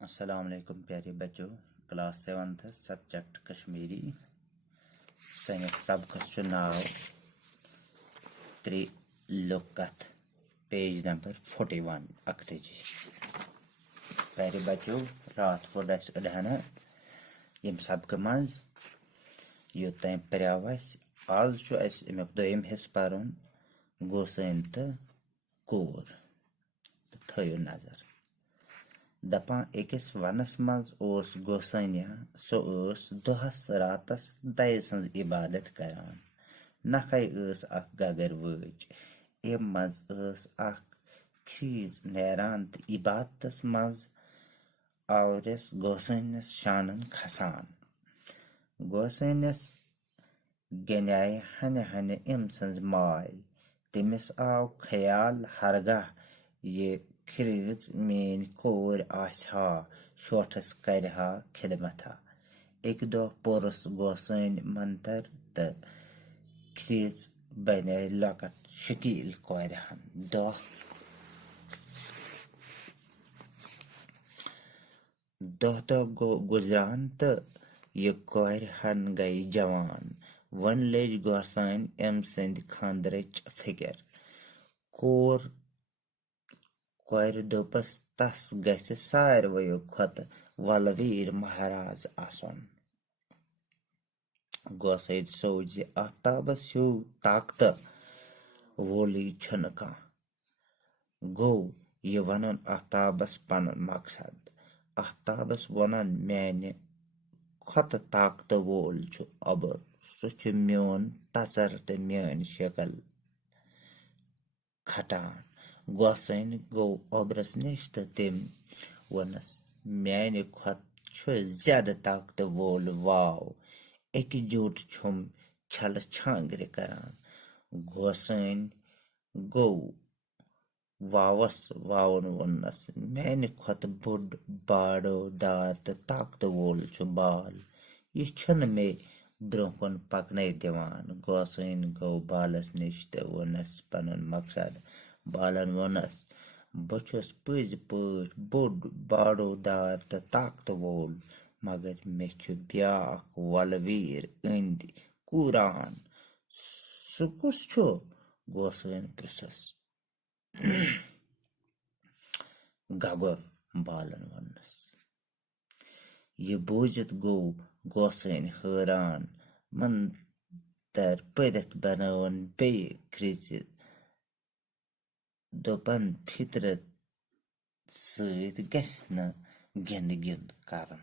अस्सलाम वालेकुम प्यारे बच्चों। Class 7th subject Kashmiri science सबकस नाव त्रिलुकत पेज नंबर 41 अखतजी। प्यारे बच्चों रात फोड़ अड़हना यम सबक मज योतान पर्याव आज अमुक दोयम हिस्स पर्न गोसैन तो कोर थो नजर दपान अकिस वनस मज गोसैनिया सह दोहस रातस दय सज इबादत करान नखै गगर वज अम मज खीज नेरान तो इबादतस मज आवरस गोसैनस शानन खसान गोसैनस गनाय हने हने अम सज माय तमिस आव ख्याल हरगह ये खीज मेन कोर आहा शोठस करहा खिदमता एक दो पोरस गोसैन मंतर तो खीज बने लकत शकील कोरहन दो गुजरान तो ये कोरहन गई जवान वन लज गोसैन अम सद खानदरच फिक्र कोर दोपस तस गस सारवो खत वलवीर महाराज आसन गोसैद सोच आफ्ताबस हू ताकत वोली छन कह गो ये वन आफ्ताबस पन मकसद आफ्ताबस वनन माने खत ताकत वोल अबर सह मोन तचर तो मेन शक्ल खटान गोसैन गो अबरस निश तो तम वनस माने खत ज्यादा ताकत वोल वाव एकजुट छुम छल छांग्र करान गोसैन गो वावस वावन वनस माने खत बोड बाड़ो दार तो ताकत वोल बाल यह छन मे ब्रोहन पकन दिवान गोसैन गो बालस निश तो वनस पन मकसद बालन वनस बस पज पट बोड बाड़ो दार तो ताकत वोल मगर मे ब्याख वलवीर अंद कुरान सह कुस गोसैन पृछस गगुर बालन वनस यह बोजित गो गोसैन हैरान मंतर पड़ित बनवन बे खिज दोपन फितरत सत गस न गिंद गिंद करन